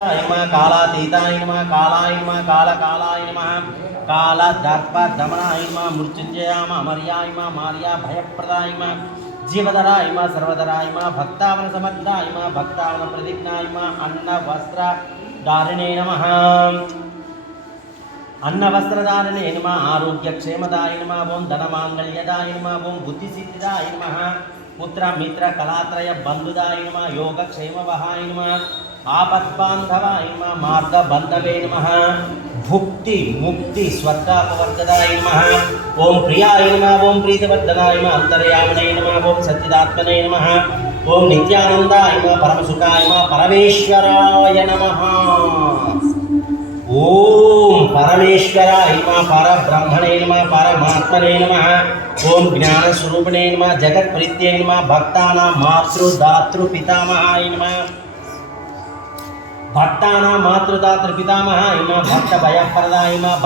कालातीताय नमः कालाय नमः कालकालाय नमः कालदर्पदमनाय नमः मृत्युंजयाय अमर्याय नमः मार्या भयप्रदाय नमः जीवधराय नमः सर्वधराय नमः भक्तावन समर्थाय नमः भक्तावन प्रदिग्नाय नमः अन्नवस्त्रधारिणे नमः अन्नवस्त्रधारिणे नमः आरोग्यक्षेमदाय नमः ओं धनमांगल्यदाय नमः ओं बुद्धिसिद्धिदाय नमः पुत्र मित्र कलात्रय बंधुदाय नमः योगक्षेमवहाय नमः आपत्बांधवाय नमः मार्गबंधवे नमः भुक्ति मुक्ति स्वर्गापवर्तदाय नमः ओं प्रियाय नमः ओं प्रीतिवर्धनाय नमः अंतर्यामिने नमः ओं सच्चिदात्मने नमः ओं नित्यानंदाय नमः परमसुखाय नमः परमेश्वराय नमः ओं परमेश्वराय नमः परब्रह्मणे नमः परमात्मने नमः ओं ज्ञानस्वरूपिणे नमः जगत्प्रीत्यै नमः भक्तानां मातृदातृपितामहाय नमः भक्तानां मातृदातृपितामहाय नमः भक्तभयप्रदाय नमः।